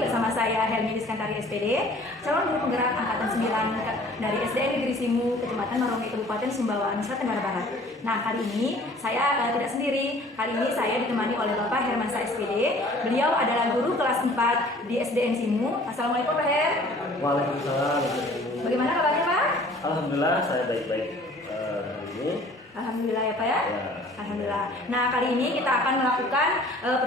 bersama saya Helmi Iskandari SPD, calon guru penggerak angkatan 9 dari SDN Negeri Simu, Kecamatan Marongi, Kabupaten Sumbawa, Nusa Tenggara Barat. Nah, kali ini saya tidak sendiri. Kali ini saya ditemani oleh Bapak Hermansyah SPD. Beliau adalah guru kelas 4 di SDN Simu. Assalamualaikum Pak Her. Waalaikumsalam. Bagaimana kabarnya Pak? Alhamdulillah saya baik-baik hari ini. Alhamdulillah ya Pak ya? Ya. Alhamdulillah. Nah, kali ini kita akan melakukan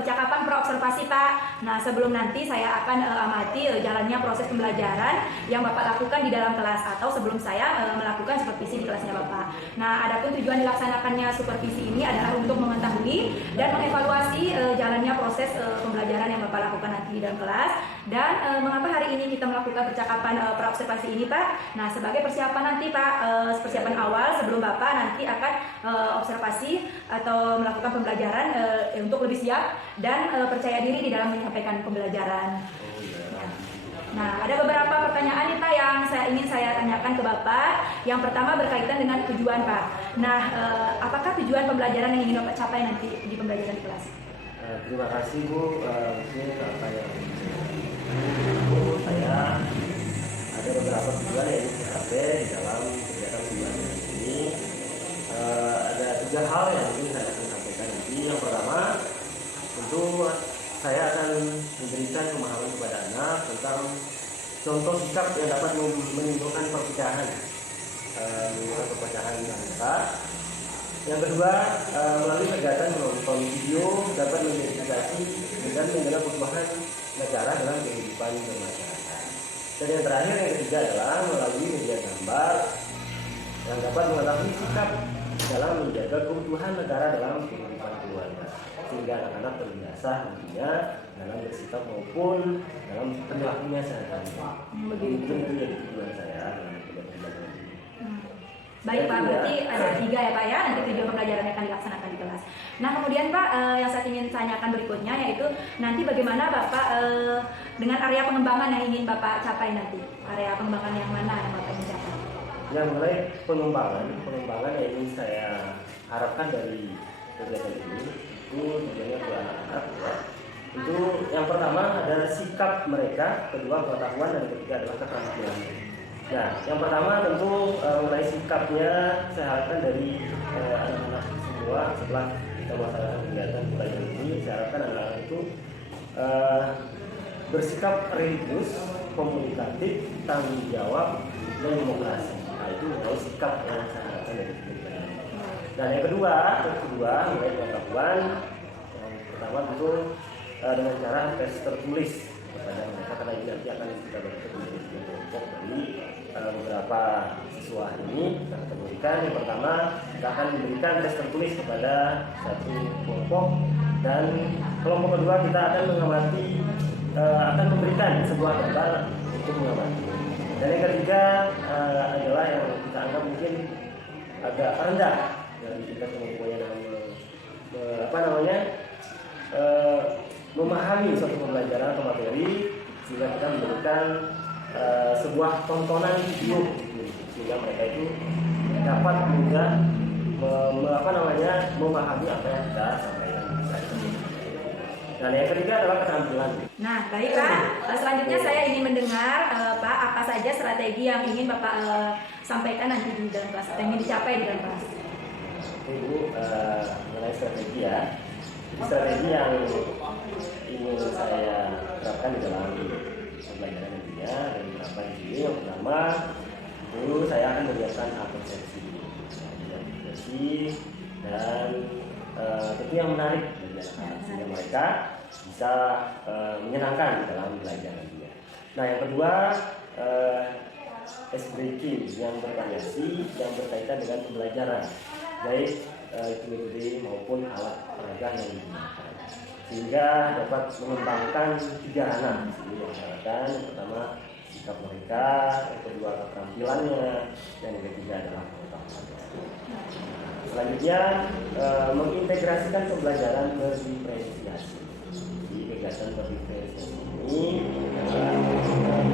percakapan praobservasi Pak. Nah, sebelum nanti saya akan amati jalannya proses pembelajaran yang Bapak lakukan di dalam kelas atau sebelum saya melakukan supervisi di kelasnya Bapak. Nah, adapun tujuan dilaksanakannya supervisi ini adalah untuk mengetahui dan mengevaluasi jalannya proses pembelajaran yang Bapak lakukan nanti di dalam kelas. Dan mengapa hari ini kita melakukan percakapan praobservasi ini Pak? Nah, sebagai persiapan nanti Pak, persiapan awal sebelum Bapak nanti akan observasi atau melakukan pembelajaran untuk lebih siap dan percaya diri di dalam menyampaikan pembelajaran. Nah, ada beberapa pertanyaan nih Pak yang ingin saya tanyakan ke Bapak. Yang pertama berkaitan dengan tujuan Pak. Nah, apakah tujuan pembelajaran yang ingin Bapak capai nanti di pembelajaran di kelas? Terima kasih Bu. Mungkin apa yang saya ada beberapa tujuan yang ingin capai di dalam kegiatan pembelajaran ini. Ada 3 hal yang ingin saya akan sampaikan nanti. Yang pertama, tentu saya akan memberikan pemahaman kepada anak tentang contoh sikap yang dapat menimbulkan perpecahan, bangsa. Yang kedua, melalui kegiatan menonton video dapat mengidentifikasi dan menjaga perubahan negara dalam kehidupan bermasyarakat. Dan yang terakhir, yang ketiga adalah melalui media gambar yang dapat mengetahui sikap dalam menjaga keutuhan negara dalam kehidupan keluarga, sehingga anak-anak terbiasa nantinya dalam bersikap maupun dalam perilakunya sehari-hari. Begitu itu jadi tujuan saya dalam kegiatan ini. Baik Pak, berarti ada 3 ya Pak ya, nanti tujuan pembelajaran akan dilaksanakan di kelas. Nah, kemudian Pak, yang saya ingin tanyakan berikutnya yaitu nanti bagaimana Bapak dengan area pengembangan yang ingin Bapak capai nanti? Area pengembangan yang mana yang Bapak ingin capai? Yang mulai pengembangan yang ingin saya harapkan dari kegiatan ini itu tujuannya buat anak-anak ya. Itu yang pertama adalah sikap mereka, kedua pengetahuan, dan ketiga adalah keterampilan. Nah, yang pertama tentu mulai sikapnya saya harapkan dari anak-anak semua setelah kita melaksanakan kegiatan pembelajaran ini, saya harapkan anak-anak itu bersikap religius, komunikatif, tanggung jawab, dan demokrasi. Nah, itu mulai sikap yang saya harapkan dari kegiatan ini. Dan yang kedua mulai pengetahuan. Yang pertama tentu dengan cara tes tertulis kepada mereka, karena ini nanti akan kita berikan menjadi kelompok dari beberapa siswa ini kita berikan. Yang pertama, kita akan memberikan tes tertulis kepada satu kelompok, dan kelompok kedua kita akan mengamati, akan memberikan sebuah gambar untuk mengamati. Dan yang ketiga adalah yang kita anggap mungkin agak rendah dari tingkat kemampuannya dalam memahami suatu pembelajaran atau materi, sehingga kita memberikan sebuah tontonan video sehingga mereka itu dapat mudah memahami apa yang kita sampaikan. Dan yang ketiga adalah keterampilan. Nah, baik Pak. Selanjutnya saya ingin mendengar Pak, apa saja strategi yang ingin Bapak sampaikan nanti di dalam kelas atau ingin dicapai di dalam kelas. Ibu, mengenai strategi ya. Strategi yang ingin saya terapkan di dalam pembelajaran nantinya dan diterapkan di sini. Yang pertama, dulu saya akan menyiapkan apresiasi dan tentu yang menarik bagi anak-anak sehingga mereka bisa menyenangkan di dalam belajar nantinya. Nah, yang kedua, ice breaking yang bervariasi yang berkaitan dengan pembelajaran, baik itu metode maupun alat peraga yang digunakan, sehingga dapat mengembangkan 3 ranah di masyarakat. Yang pertama, sikap mereka, yang kedua keterampilannya, dan yang ketiga adalah pengetahuannya. Selanjutnya, mengintegrasikan pembelajaran berdiferensiasi. Di kegiatan berdiferensiasi ini adalah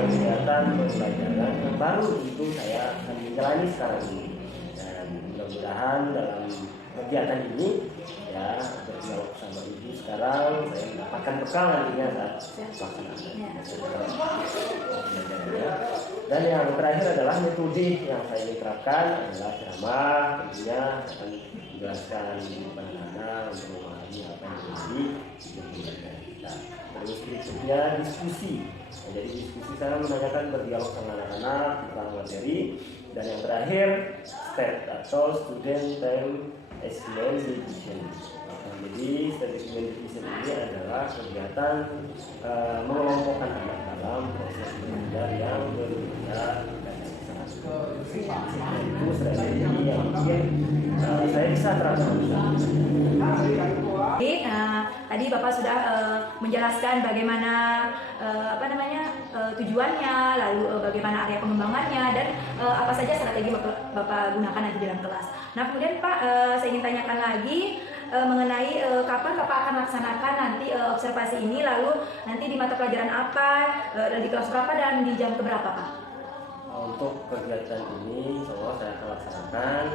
kegiatan pembelajaran yang baru itu saya akan menjalani sekarang ini. Dan mudah-mudahan dalam kegiatan ini ya berdialog sama ibu. Sekarang saya mendapatkan bekal nantinya saat pelaksanaan pembelajarannya. Dan yang terakhir adalah metode yang saya ingin terapkan adalah ceramah, tentunya akan menjelaskan anak-anak untuk memahami apa yang terjadi di pembelajaran kita. Terus berikutnya diskusi. Jadi diskusi saya menanyakan berdialog sama anak-anak tentang materi. Dan yang terakhir STED atau Student Time Experience Education. Jadi STED Experience Education ini adalah kegiatan mengelompokkan anak dalam proses belajar yang berbeda dan sangat itu strategi yang mungkin saya bisa terapkan. Tadi Bapak sudah menjelaskan bagaimana tujuannya, lalu bagaimana area pengembangannya, dan apa saja strategi Bapak gunakan nanti dalam kelas. Nah kemudian Pak, saya ingin tanyakan lagi mengenai kapan Bapak akan melaksanakan nanti observasi ini, lalu nanti di mata pelajaran apa, di kelas berapa, dan di jam keberapa Pak? Untuk kegiatan ini insya Allah saya akan laksanakan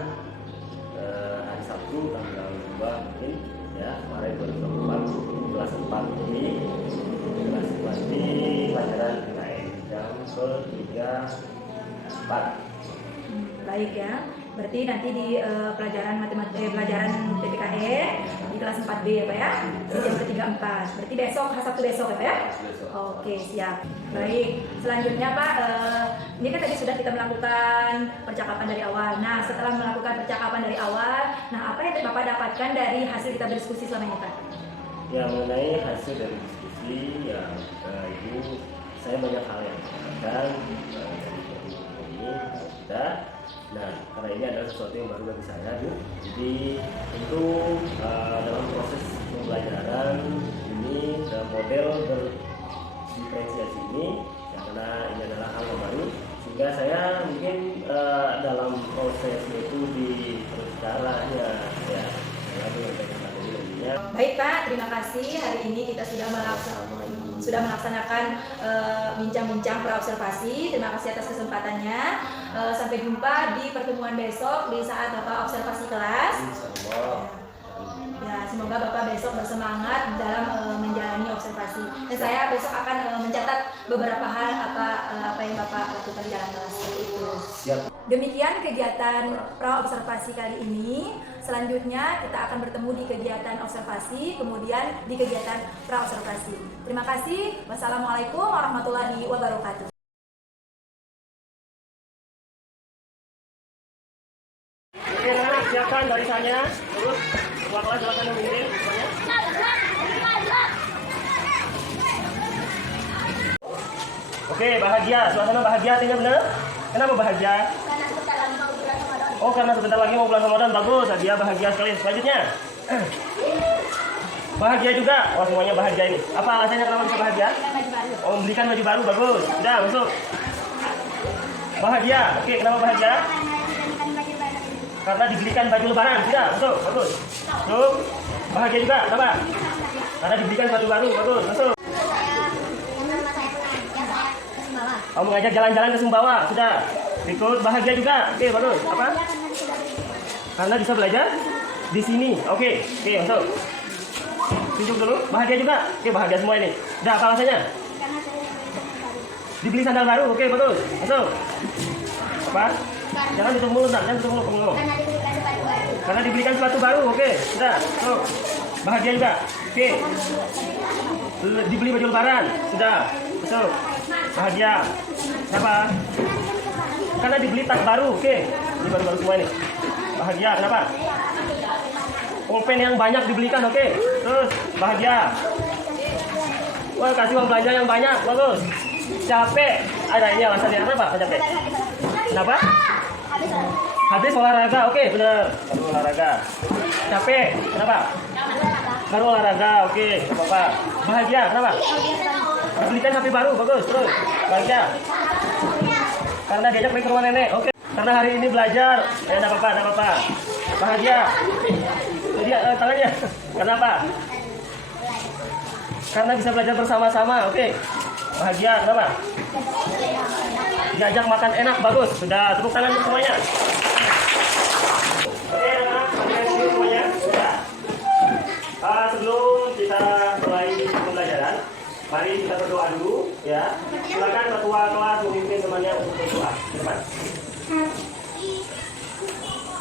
hari Sabtu tanggal 2 mungkin ya, kemarin 2024 kelas 4 ini pelajaran PKN jam ke-3-4. Baik ya, berarti nanti di pelajaran pelajaran PPKN di kelas 4B ya Pak ya, di jam ke-3-4. Berarti besok, Sabtu besok ya Pak ya? Oke, siap. Baik, selanjutnya Pak, ini kan tadi sudah kita melakukan percakapan dari awal. Nah, setelah melakukan percakapan dari awal, nah apa yang Bapak dapatkan dari hasil kita berdiskusi selama ini Pak? Ya, mengenai hasil dari diskusi ya Ibu, saya banyak hal yang dapatkan dari ini kita. Nah, karena ini adalah sesuatu yang baru bagi saya, Bu. Jadi tentu dalam proses pembelajaran ini model berdiferensiasi ini ya, karena ini adalah hal yang baru, sehingga saya mungkin dalam prosesnya itu di caranya ya. Baik Pak, terima kasih. Hari ini kita sudah melaksanakan bincang-bincang praobservasi. Terima kasih atas kesempatannya. Sampai jumpa di pertemuan besok di saat Bapak observasi kelas. Ya, semoga Bapak besok bersemangat dalam menjalani observasi. Dan saya besok akan mencatat beberapa hal apa yang Bapak lakukan di dalam kelas itu. Siap. Demikian kegiatan praobservasi kali ini. Selanjutnya kita akan bertemu di kegiatan observasi, kemudian di kegiatan praobservasi. Terima kasih. Wassalamualaikum warahmatullahi wabarakatuh. Oke, anak-anak siapkan barisannya. Terus kelas silakan memimpin semuanya. Oke, bahagia. Suasana bahagia artinya benar? Kenapa bahagia? Oh, karena sebentar lagi mau bulan Ramadan. Bagus, dia bahagia sekali. Selanjutnya bahagia juga. Wah, semuanya bahagia ini. Apa alasannya kenapa bisa bahagia? Oh, membelikan baju baru. Bagus, sudah masuk. Bahagia. Oke, kenapa bahagia? Karena dibelikan baju lebaran. Sudah masuk. Bagus. Masuk. Bahagia juga. Kenapa? Karena dibelikan baju baru. Bagus, masuk. Oh, mengajak jalan-jalan ke Sumbawa. Sudah. Ikut bahagia juga. Oke, bagus. Apa? Karena bisa belajar di sini. Oke, masuk. Tunjuk dulu. Bahagia juga. Oke, bahagia semua ini. Udah, apa alasannya? Dibeli sandal baru. Oke, bagus. Masuk. Apa? Jangan tutup mulut, jangan tutup mulut. Karena dibelikan sepatu baru. Oke, sudah. Masuk. Bahagia juga. Oke. Dibeli baju lebaran. Sudah. Masuk. Bahagia. Kenapa? Karena dibeli tas baru, oke. Ini baru-baru semua ini. Bahagia, kenapa? Pulpen yang banyak dibelikan, oke. Terus, bahagia. Wah, kasih uang belanja yang banyak, bagus. Capek. Ada ini alasannya, kenapa? Capek. Kenapa? Habis olahraga, oke, benar. Baru olahraga. Capek, kenapa? Baru olahraga, oke. Apa-apa. Bahagia, kenapa? Dibelikan HP baru, bagus. Terus, bahagia. Karena diajak main ke rumah nenek, oke. Karena hari ini belajar, enggak apa-apa. Bahagia. Jadi tangannya, kenapa? Karena bisa belajar bersama-sama, oke. Bahagia, kenapa? Diajak makan enak, bagus. Sudah, tepuk tangan untuk semuanya. Oke, anak-anak, semuanya. Sudah. Sebelum kita mulai pembelajaran, mari kita berdoa dulu ya. Silakan ketua kelas memimpin temannya untuk berdoa. Ke depan.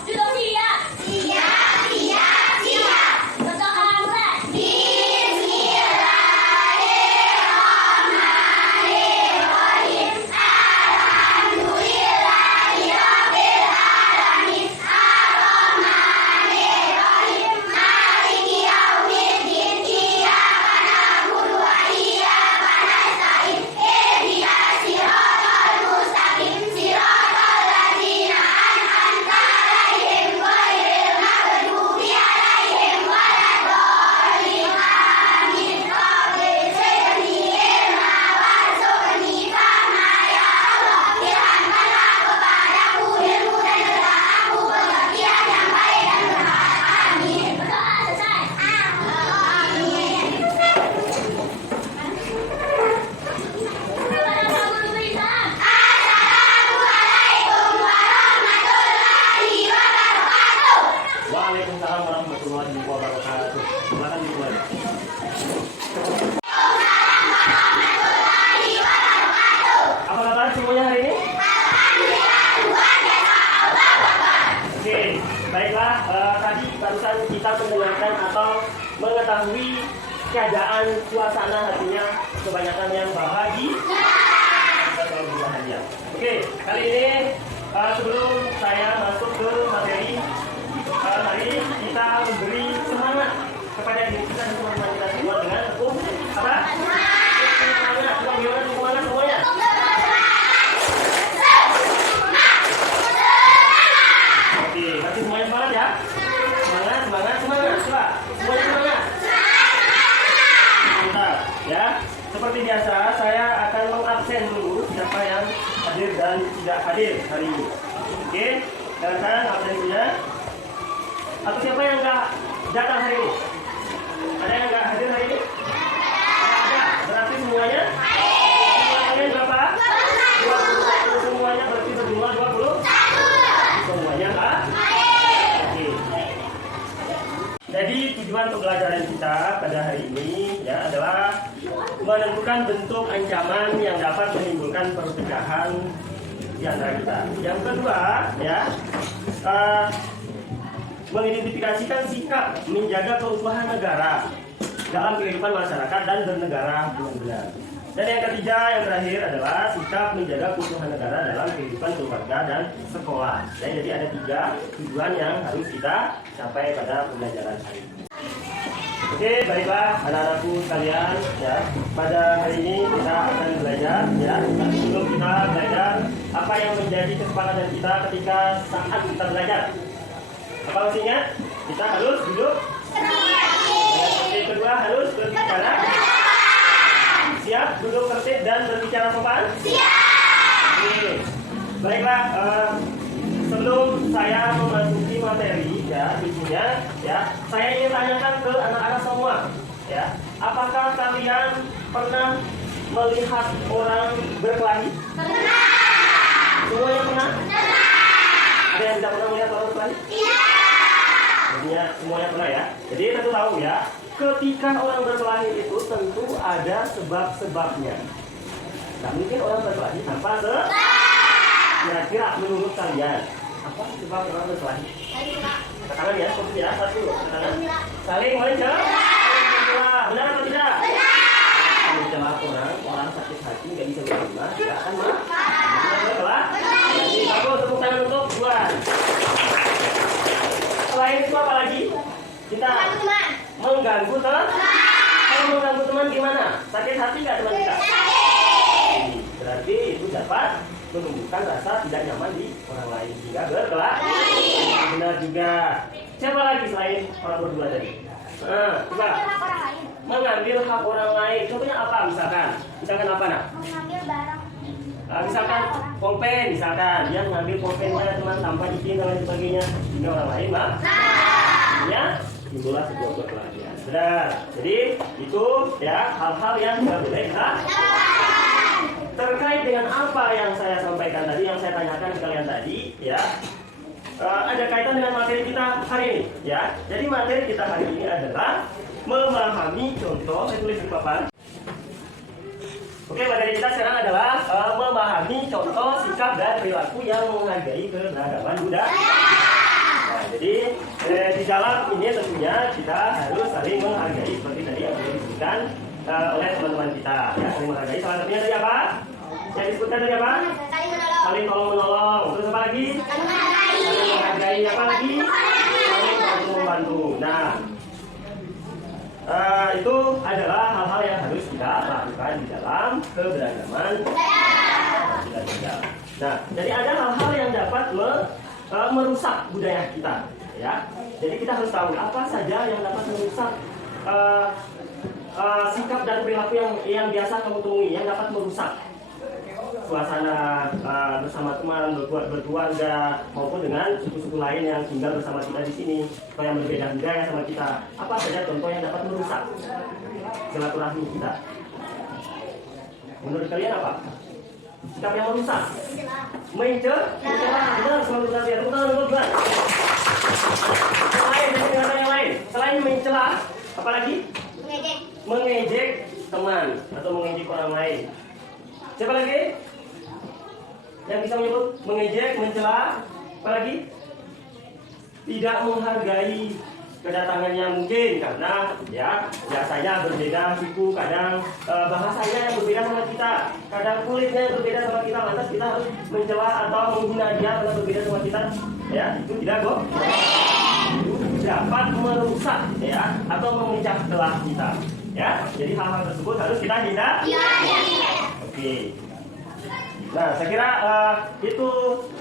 Sudah siap? Siap, siap, siap. Berdoa mulai. Bismillahirrahmanirrahim. Alhamdulillahirabbil alamin. Arrahmanirrahim. Maliki yaumiddin. Iyyaka na'budu wa iyyaka nasta'in. Ihdinas siratal mustaqim. Siratal ladzina an'amta 'alaihim ghairil maghdubi 'alaihim waladdallin. Amin. Rabbi zidni ilma warzuqni fahma ya Allah. Ilhamkanlah kepadaku ilmu dan berilah aku pengertian yang baik dan benar. Amin. Berdoa selesai. Amin. Kepada Pak Guru beri salam. Assalamualaikum warahmatullahi wabarakatuh. Waalaikumsalam warahmatullahi wabarakatuh. Silakan dimulai. Apa kabar semuanya hari ini? Oke, baiklah. Tadi barusan kita mendengarkan atau mengetahui keadaan suasana hatinya kebanyakan yang bahagia. Kita selalu berbahagia. Oke, kali ini sebelum saya masuk ke materi, mari kita memberi semangat kepada diri kita dan teman-teman kita semua dengan apa? Semangat. Coba gimana semangat semuanya? Oke, berarti semuanya semangat ya? Semangat, semangat, semangat. Coba, semuanya semangat. Mantap, ya. Seperti biasa, saya akan mengabsen dulu siapa yang hadir dan tidak hadir hari ini. Oke, silakan absensinya. Atau siapa yang nggak datang hari ini? Ada yang nggak hadir hari ini? Ada. Berarti semuanya? Semuanya berapa? 21. Semuanya berarti berjumlah 20? Semuanya nggak? Oke. Jadi tujuan pembelajaran kita pada hari ini ya adalah menentukan bentuk ancaman yang dapat menimbulkan perpecahan di antara kita. Yang kedua ya, mengidentifikasikan sikap menjaga keutuhan negara dalam kehidupan masyarakat dan bernegara dengan benar. Dan yang ketiga, yang terakhir adalah sikap menjaga keutuhan negara dalam kehidupan keluarga dan sekolah. Jadi ada 3 tujuan yang harus kita capai pada pembelajaran hari ini. Oke, baiklah anak-anakku sekalian ya. Pada hari ini kita akan belajar ya. Sebelum kita belajar, apa yang menjadi kesepakatan kita ketika saat kita belajar? Apa maksudnya? Kita harus duduk. Yang kedua harus berbicara. Siap duduk tertib dan berbicara sopan? Siap. Oke. Baiklah, sebelum saya memasuki materi ya, intinya ya, saya ingin tanyakan ke anak-anak semua ya, apakah kalian pernah melihat orang berkelahi? Pernah. Semuanya pernah? Pernah. Ada yang tidak pernah melihat orang berkelahi? Iya. Jadinya semuanya pernah ya. Jadi tentu tahu ya, ketika orang berkelahi itu tentu ada sebab-sebabnya. Tidak mungkin orang berkelahi tanpa sebab. Kira-kira menurut kalian apa sebab orang berkelahi? Tangan ya, seperti ya, satu tangan. Saling mencela. Benar atau tidak? Benar. Mencela orang sakit hati nggak bisa berubah, tidak akan berkelah. Jadi aku tepuk tangan untuk Tuhan. Selain itu apa lagi? Kita mengganggu teman. Kalau mengganggu teman gimana? Sakit hati nggak teman kita? Berarti itu dapat menumbuhkan rasa tidak nyaman di orang lain hingga berkelah. Benar juga. Siapa lagi selain orang berdua tadi? Coba. Mengambil hak orang lain. Contohnya apa misalkan? Misalkan apa nak? Mengambil barang. Misalkan pulpen, misalkan dia mengambil pulpennya teman tanpa izin dan lain sebagainya hingga orang lain bang. Ya, itulah sebuah perkelahian. Benar. Jadi itu ya hal-hal yang tidak boleh kita. Terkait dengan apa yang saya sampaikan tadi, yang saya tanyakan ke kalian tadi, ya, ada kaitan dengan materi kita hari ini, ya. Jadi materi kita hari ini adalah memahami contoh. Saya tulis di papan. Oke, materi kita sekarang adalah memahami contoh sikap dan perilaku yang menghargai keberagaman budaya. Nah, jadi di dalam ini tentunya kita harus saling menghargai seperti tadi yang disebutkan oleh teman-teman kita. Ya, saling menghargai. Salah satunya dari apa? Yang disebutkan dari apa? Saling menolong. Saling tolong menolong. Terus apa lagi? Saling menghargai. Saling menghargai. Apa lagi? Saling bantu membantu. Nah, itu adalah hal-hal yang harus kita lakukan di dalam keberagaman budaya. Nah, jadi ada hal-hal yang dapat merusak budaya kita, ya. Jadi kita harus tahu apa saja yang dapat merusak sikap dan perilaku yang biasa kamu temui, yang dapat merusak suasana bersama teman, berkeluarga, maupun dengan suku-suku lain yang tinggal bersama kita di sini, atau yang berbeda budaya sama kita. Apa saja contoh yang dapat merusak silaturahmi kita? Menurut kalian apa? Sikap yang merusak? Mencela? Benar, selalu benar ya. Tepuk tangan dulu, bukan? Yang lain. Selain mencela, apa lagi? Mengejek. Mengejek teman atau mengejek orang lain. Siapa lagi? Yang bisa menyebut mengejek, mencela, apa lagi? Tidak menghargai kedatangannya mungkin karena ya biasanya berbeda suku, kadang bahasanya yang berbeda sama kita, kadang kulitnya yang berbeda sama kita, lantas kita harus mencela atau menghina dia karena berbeda sama kita. Ya, itu tidak kok. Itu dapat merusak ya atau memecah belah kita. Ya, jadi hal-hal tersebut harus kita hindari. Oke. Nah, saya kira itu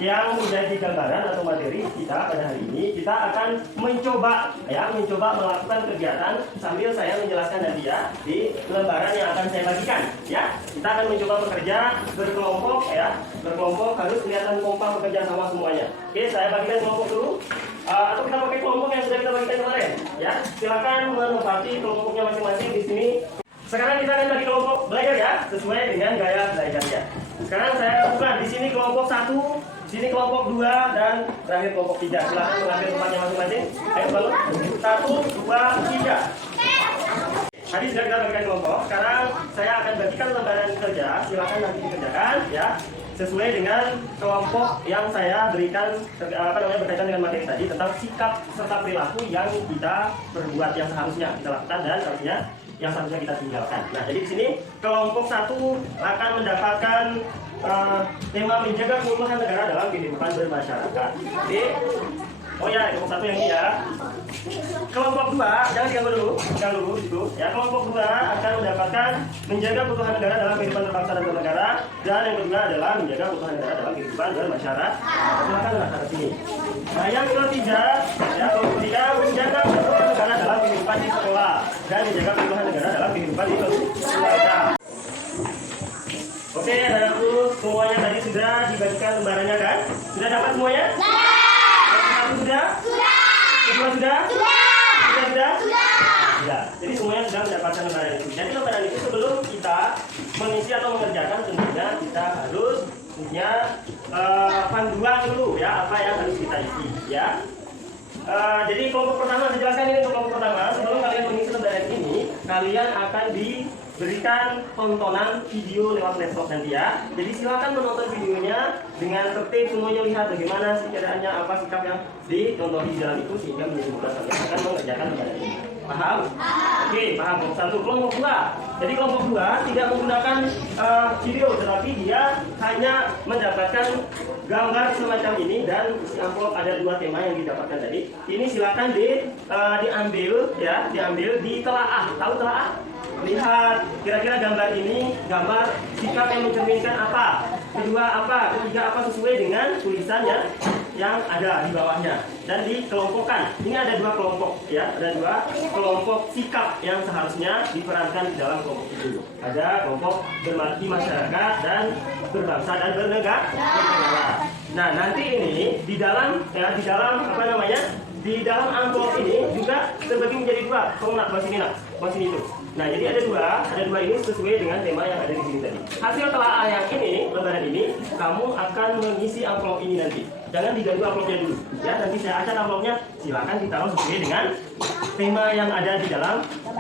yang menjadi gambaran atau materi kita pada hari ini. Kita akan mencoba melakukan kegiatan sambil saya menjelaskan nanti ya di lembaran yang akan saya bagikan. Ya, kita akan mencoba bekerja berkelompok ya. Berkelompok harus kelihatan kompak bekerja sama semuanya. Oke, saya bagikan kelompok dulu. Atau kita pakai kelompok yang sudah kita bagikan kemarin. Ya, silakan menempati kelompoknya masing-masing di sini. Sekarang kita akan bagi kelompok belajar ya, sesuai dengan gaya belajarnya. Sekarang saya lakukan di sini kelompok 1, sini kelompok 2, dan terakhir kelompok 3. Silakan mengambil tempatnya masing-masing. Ayo bangun. 1, 2, 3. Tadi sudah kita bagikan kelompok. Sekarang saya akan bagikan lembaran kerja. Silakan nanti dikerjakan ya, sesuai dengan kelompok yang saya berikan berkaitan dengan materi tadi tentang sikap serta perilaku yang kita perbuat, yang seharusnya kita lakukan dan yang seharusnya kita tinggalkan. Nah, jadi di sini kelompok 1 akan mendapatkan tema menjaga keutuhan negara dalam kehidupan bermasyarakat. Oke. Oh ya, kelompok 1 yang ini ya. Kelompok 2, jangan diganggu dulu itu. Ya, kelompok 2 akan mendapatkan menjaga keutuhan negara dalam kehidupan berbangsa dan bernegara, dan yang kedua adalah menjaga keutuhan negara dalam kehidupan bermasyarakat. Silakan ke sini. Nah, yang ketiga, ya, kelompok 3 menjaga keutuhan negara dalam kehidupan di sekolah dan menjaga keutuhan negara dalam kehidupan di keluarga. Oke, anak-anakku, semuanya tadi sudah dibagikan lembarannya kan? Sudah dapat semuanya? Sudah? Kedua sudah? Sudah? Sudah. Jadi semuanya sudah mendapatkan lembaran itu. Jadi lembaran itu sebelum kita mengisi atau mengerjakan tentunya kita harus punya panduan dulu ya, apa yang harus kita isi ya. Jadi kelompok pertama, saya jelaskan ini untuk kelompok pertama. Sebelum kalian mengisi lembaran ini, kalian akan diberikan tontonan video lewat laptop nanti ya. Jadi silakan menonton videonya dengan tertib, semuanya lihat bagaimana sih keadaannya, apa sikap yang dicontohi di dalam itu sehingga menjadi mudah kalian akan mengerjakan lembaran ini. Paham? Oke, paham. Kelompok 1. Kelompok 2. Jadi kelompok 2 tidak menggunakan video, tetapi dia hanya mendapatkan gambar semacam ini dan isi amplop ada 2 tema yang didapatkan tadi. Ini silakan diambil ya, ditelaah. Tahu telaah? Lihat kira-kira gambar ini gambar sikap yang mencerminkan apa, kedua apa, ketiga apa sesuai dengan tulisannya yang ada di bawahnya dan dikelompokkan. Ini ada 2 kelompok ya, ada 2 kelompok sikap yang seharusnya diperankan di dalam kelompok itu. Ada kelompok berbakti masyarakat dan berbangsa dan bernegara. Nah, nanti ini di dalam di dalam amplop ini juga terbagi menjadi 2. Tolong nak, bawa sini itu. Nah, jadi ada dua ini sesuai dengan tema yang ada di sini tadi. Hasil telaah yang ini, lembaran ini, kamu akan mengisi amplop ini nanti. Jangan diganggu amplopnya dulu. Ya, nanti saya acak amplopnya. Silakan ditaruh sesuai dengan tema yang ada di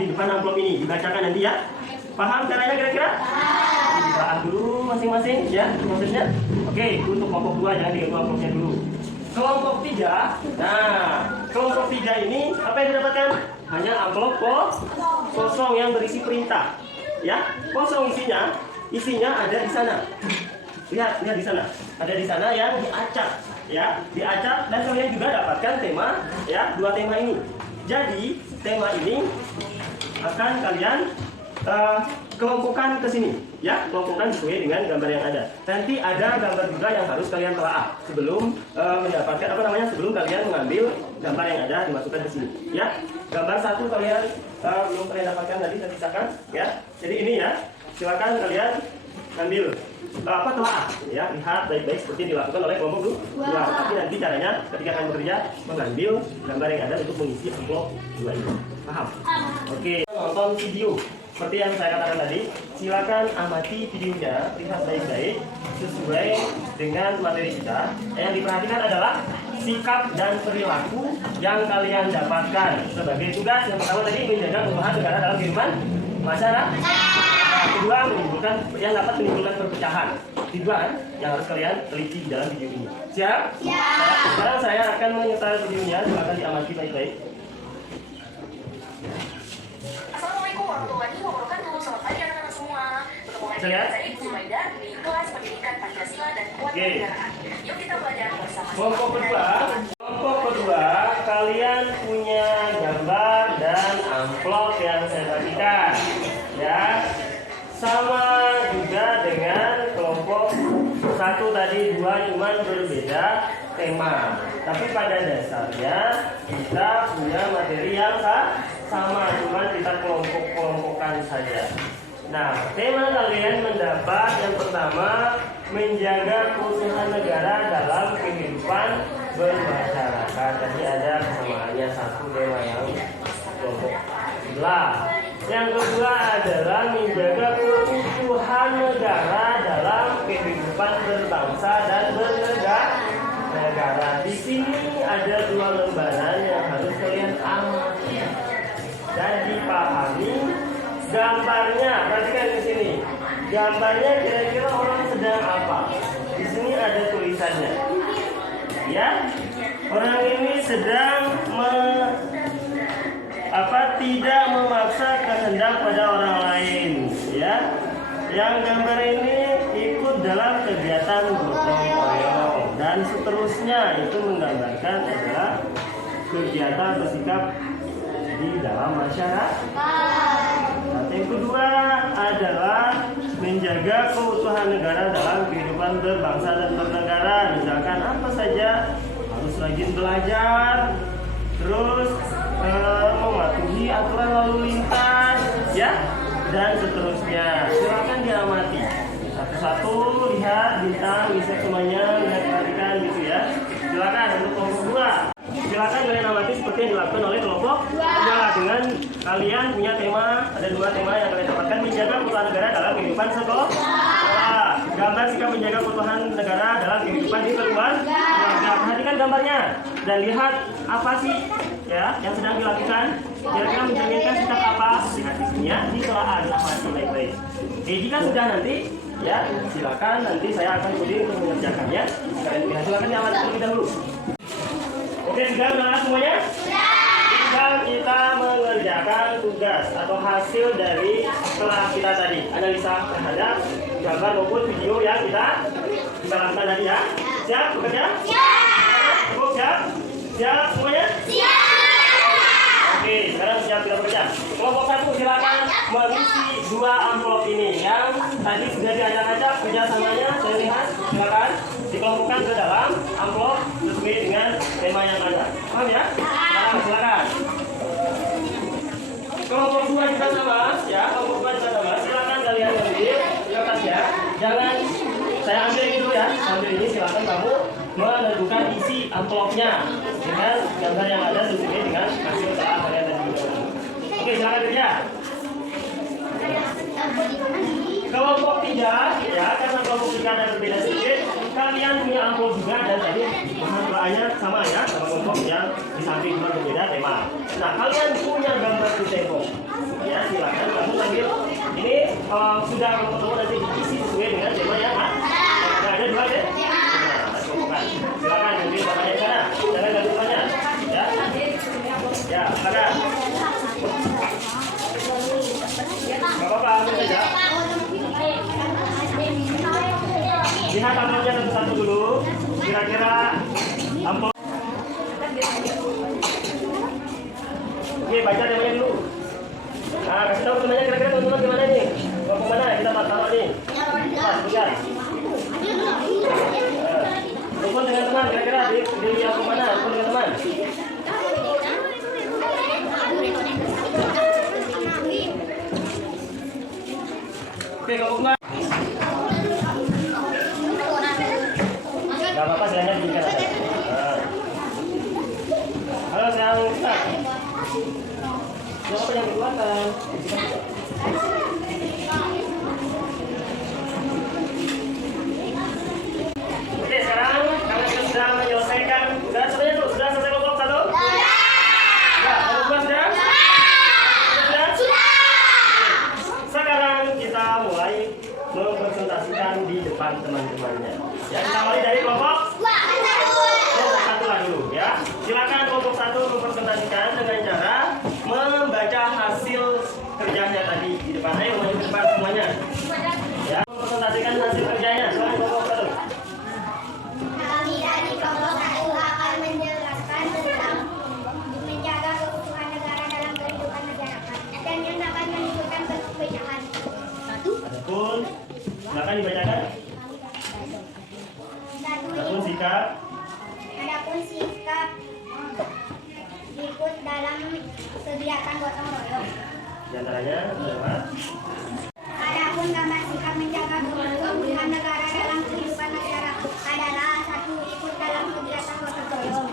depan amplop ini. Dibacakan nanti ya. Paham caranya kira-kira? Dibahas dulu masing-masing ya prosesnya. Oke, untuk kelompok 2 jangan diganggu amplopnya dulu. Kelompok 3. Nah, kelompok 3 ini apa yang didapatkan? Hanya amplop kosong yang berisi perintah. Ya, kosong isinya ada di sana. Lihat di sana. Ada di sana yang diacak, ya, diacak dan kalian juga dapatkan tema, ya, 2 tema ini. Jadi, tema ini akan kalian kelompokkan ke sini, ya, kelompokkan sesuai dengan gambar yang ada. Nanti ada gambar juga yang harus kalian telaah sebelum mendapatkan sebelum kalian mengambil gambar yang ada dimasukkan ke sini, ya. Gambar 1 kalian belum kalian dapatkan tadi, saya pisahkan, ya. Jadi ini ya, silakan kalian ambil telaah, ya, lihat baik-baik seperti yang dilakukan oleh kelompok 2. Tapi nanti caranya ketika kalian bekerja mengambil gambar yang ada untuk mengisi amplop 2 ini. Paham? Oke, nonton video. Seperti yang saya katakan tadi, silakan amati videonya, lihat baik-baik sesuai dengan materi kita. Yang diperhatikan adalah sikap dan perilaku yang kalian dapatkan sebagai tugas. Yang pertama tadi menjaga keutuhan negara dalam kehidupan masyarakat. Kedua, yang dapat menimbulkan perpecahan. Tiga yang harus kalian teliti di dalam video ini. Siap? Siap. Sekarang saya akan menyetel videonya, silakan diamati baik-baik. Assalamualaikum warahmatullahi wabarakatuh. Selamat pagi anak-anak semua. Bertemu lagi dengan saya Ibu Zubaida di kelas pendidikan Pancasila dan Kewarganegaraan. Yuk kita belajar bersama. Kelompok kedua, kalian punya gambar dan amplop yang saya bagikan, ya. Sama juga dengan kelompok 1 tadi, 2 cuman berbeda tema. Tapi pada dasarnya kita punya materi yang sama, cuman kita kelompok-kelompokkan saja. Nah, tema kalian mendapat yang pertama, menjaga keutuhan negara dalam kehidupan bermasyarakat. Tadi ada kesamaannya, 1 tema yang kelompok sebelah. Yang kedua adalah menjaga keutuhan negara dalam kehidupan berbangsa dan bernegara. Di sini ada 2 lembaran yang harus kalian amati dan dipahami gambarnya. Perhatikan di sini. Gambarnya kira-kira orang sedang apa? Di sini ada tulisannya. Ya, orang ini sedang tidak memaksa kehendak pada orang lain, ya. Yang gambar ini ikut dalam kegiatan gotong royong dan seterusnya, itu menggambarkan adalah kegiatan bersikap di dalam masyarakat. Nah, yang kedua adalah menjaga keutuhan negara dalam kehidupan berbangsa dan bernegara. Misalkan apa saja, harus rajin belajar, terus mematuhi aturan lalu lintas, ya, dan seterusnya. Silakan diamati satu-satu, lihat bintang, bisa semuanya, lihat, perhatikan gitu ya. Silakan untuk kelompok 2. Silakan kalian amati seperti yang dilakukan oleh kelompok 2 dengan kalian punya tema, ada 2 tema yang kalian dapatkan. Menjaga keutuhan negara dalam kehidupan sekolah. Gambar sikap menjaga keutuhan negara dalam kehidupan di keluarga. Perhatikan gambarnya dan lihat apa sih, ya, yang sedang dilakukan. Kira-kira mencerminkan sikap apa? Lihat di sini ya, ditelaah, diamati baik-baik. Jika sudah nanti, ya, silakan nanti saya akan ikuti untuk mengerjakannya. Kalian silakan diamati terlebih dahulu. Oke, sudah benar semuanya? Tinggal kita mengerjakan tugas atau hasil dari kelas kita tadi, analisa terhadap gambar maupun video yang kita lakukan tadi ya. Siap bekerja? Siap. Cukup siap? Siap semuanya? Siap. Oke, sekarang siap kita bekerja. Kelompok 1 silakan mengisi 2 amplop ini yang tadi sudah diacak-acak kerjasamanya. Saya lihat, silakan dikelompokkan ke dalam amplop sesuai dengan tema yang ada. Paham ya? Silakan. Kelompok 2 juga sama, ya. Kelompok 2 juga sama. Silakan kalian ambil kertas ya. Jangan saya ambil ini dulu ya. Sambil ini silakan kamu menentukan isi amplopnya dengan gambar yang ada sesuai dengan hasil telah kalian tadi. Oke, silakan kerja. Kelompok 3 ya, karena kelompok 3 ada berbeda sedikit. kalian punya amplop juga dan tadi bahan doanya sama ya, sama kelompok yang di samping cuma berbeda tema. Nah, kalian punya gambar di tembok. Ya, silakan kamu ambil. Ini sudah ketemu nanti diisi sesuai dengan tema ya. Nah, ada dua ya. Nah, kelompokkan. Silakan ambil bahannya sana. Jangan ganti banyak. Ya. Ya, silakan. Gak apa-apa, ambil saja. Lihat amplopnya satu-satu dulu. Kira-kira amplop. Oke, baca temanya dulu. Nah, kasih tahu temannya kira-kira teman-teman gimana nih? Kelompok mana kita taruh nih? Pas, lihat. Telepon dengan teman, kira-kira di kelompok mana? Telepon dengan teman. Oke, kelompok mana? Gak apa-apa, silahkan diberikan aja. Halo, saya Ustaz. Siapa yang berbuatan? Oke, sekarang kalian sudah menyelesaikan. Sudah semuanya tuh? Sudah selesai kelompok satu? Ya, kelompok dua sudah? Sudah? Sekarang kita mulai mempresentasikan di depan teman-temannya. Ya, kita mulai dari kelompok satu lah dulu ya. Silakan kelompok satu mempresentasikan dengan cara membaca hasil kerjanya tadi di depan. Ayo maju ke depan semuanya. Ya, mempresentasikan hasil kerjanya. Silakan kelompok satu. Kami dari kelompok satu akan menjelaskan tentang menjaga keutuhan negara dalam kehidupan masyarakat dan yang dapat menimbulkan perpecahan. Adapun, silakan dibacakan. Adapun sikap ikut dalam kegiatan gotong royong. Di antaranya adalah Adapun gambar sikap menjaga keutuhan negara dalam kehidupan masyarakat adalah 1. Ikut dalam kegiatan gotong royong.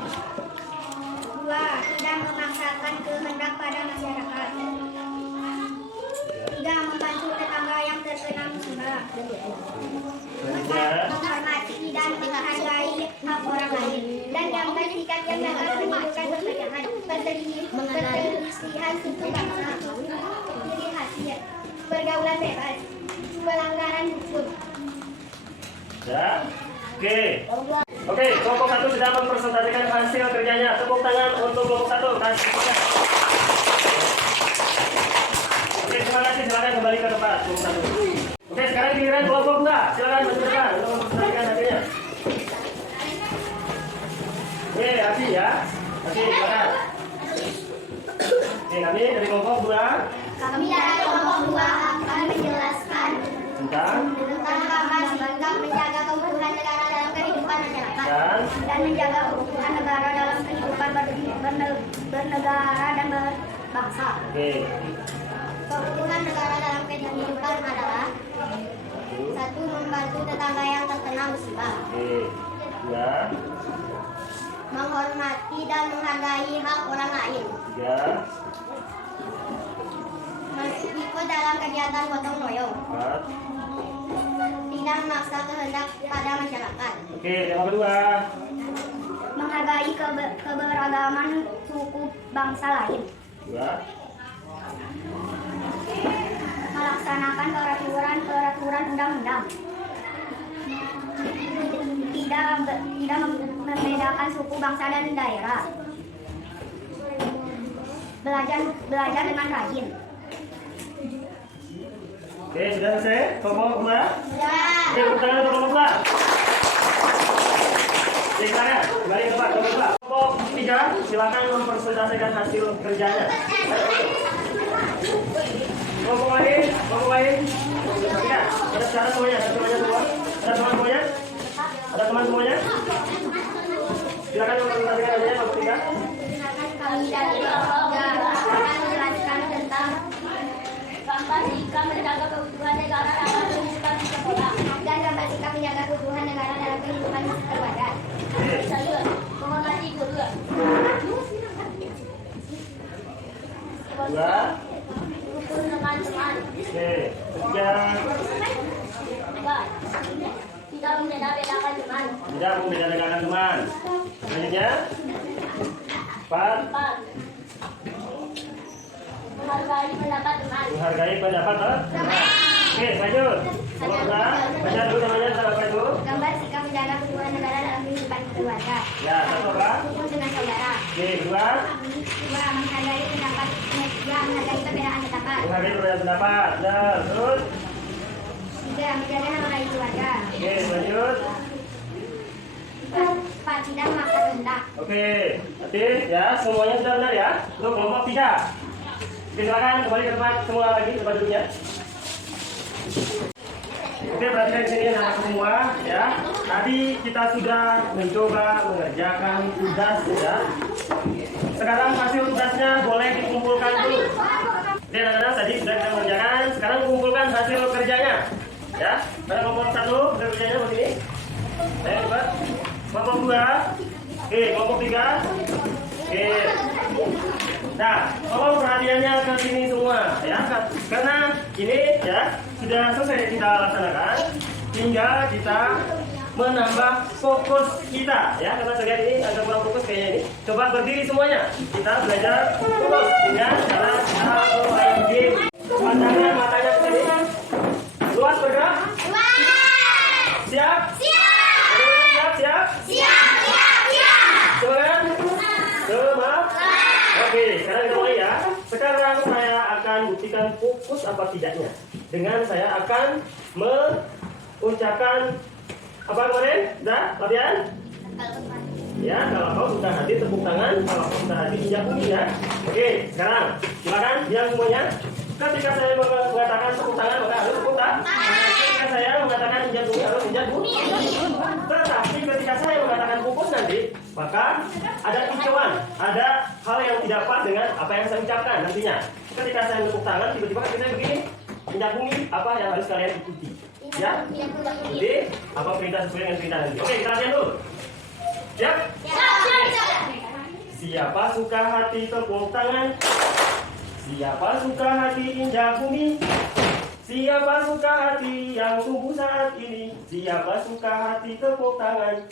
2. Tidak memaksakan kehendak pada masyarakat. 3. Membantu tetangga yang terkena musibah. 4. Menghormati dan menghargai hak orang lain. Dan gambar sikap yang dapat menimbulkan perpecahan, perselisihan suku bangsa, ciri khasnya, pergaulan bebas, pelanggaran hukum. ya. Oke, kelompok satu sudah mempresentasikan hasil kerjanya. Tepuk tangan untuk kelompok satu. Oke, terima kasih. Silakan kembali ke tempat kelompok satu. Oke, sekarang giliran kelompok dua. Silakan maju depan untuk mempresentasikan hasilnya. Oke, Asi ya. Oke, silakan. Oke, kami dari kelompok dua. Kami dari kelompok 2 akan menjelaskan Tentang gambar sikap menjaga keutuhan negara dalam kehidupan masyarakat dan menjaga keutuhan negara dalam kehidupan bernegara dan berbangsa. oke. Keutuhan negara dalam kehidupan adalah 1. Membantu tetangga yang terkena musibah. Oke. Dua, Menghormati dan menghargai hak orang lain. tiga, Ikut dalam kegiatan gotong royong. empat. Tidak memaksa kehendak pada masyarakat. Oke, yang kedua. Menghargai keberagaman suku bangsa lain. Dua, Melaksanakan peraturan undang-undang. Tidak membedakan suku bangsa dan daerah. Belajar dengan rajin. oke, sudah selesai? Kelompok dua. Ya. Oke, tepuk tangan untuk kelompok dua. Oke, silakan. Kembali ke tempat kelompok dua. Kelompok tiga, silakan mempresentasikan hasil kerjanya. Kelompok lain. Ya, ada secara semuanya, ada teman semuanya. Ada teman semuanya? Silakan mempresentasikan hasilnya, kelompok tiga. Kami dari kelompok 3 akan menjelaskan tentang gambar sikap menjaga keutuhan negara dalam kehidupan sekolah dan gambar sikap menjaga keutuhan negara dalam kehidupan keluarga. Menghormati guru. Dua. Rukun dengan teman. Oke, tiga. Tidak membeda-bedakan teman. Tidak membeda-bedakan teman. Selanjutnya, 4. 4. Menghargai pendapat teman. Menghargai pendapat teman. Oke, lanjut. Nomor 2. Baca dulu namanya apa itu? Gambar sikap menjaga keutuhan negara dalam kehidupan keluarga. Ya, satu apa? Rukun dengan saudara. Oke, 2. 2. Menghargai pendapat. Ya, menghargai perbedaan pendapat. Menghargai perbedaan pendapat. Nah, terus. 3. Menjaga nama baik keluarga. Oke, lanjut. 4. Tidak memaksa kehendak. Oke, nanti ya semuanya sudah benar ya. Untuk kelompok 3. Oke, silakan kembali ke tempat semua lagi tempat duduknya. Oke, perhatikan di sini anak semua ya. Tadi kita sudah mencoba mengerjakan tugas ya. Sekarang hasil tugasnya boleh dikumpulkan dulu. Oke, anak-anak tadi sudah kita mengerjakan. Sekarang kumpulkan hasil kerjanya ya. Pada kelompok 1 hasil kerjanya begini. Coba. Kelompok 2. Oke, kelompok 3. Oke. Nah, tolong perhatiannya ke sini semua ya. Karena ini ya sudah selesai kita laksanakan. Tinggal kita menambah fokus kita ya. Karena saya lihat ini agak kurang fokus kayaknya ini. Coba berdiri semuanya. Kita belajar fokus dengan cara kita main game. Matanya ke sini. Luas bergerak. Siap? Siap? Semangat? Semangat? Oke, sekarang kita mulai ya. Sekarang saya akan buktikan fokus apa tidaknya. Dengan saya akan mengucapkan apa kemarin? Sudah latihan? Ya, kalau kau sudah hadir tepuk tangan, kalau kau sudah hadir injak bumi ya. Oke, sekarang silakan bilang semuanya. Ketika saya mengatakan tepuk tangan maka harus tepuk tangan. Ketika saya mengatakan injak bumi harus injak bumi. Tetapi ketika saya mengatakan fokus nanti, maka ada kicauan, ada hal yang tidak pas dengan apa yang saya ucapkan nantinya. Ketika saya tepuk tangan, tiba-tiba kaki saya begini, injak bumi, apa yang harus kalian ikuti? Ya? Jadi, apa perintah sesuai dengan perintah nanti? Oke, kita latihan dulu. Siap? Siapa suka hati tepuk tangan? Siapa suka hati injak bumi? Siapa suka hati yang tumbuh saat ini? Siapa suka hati tepuk tangan?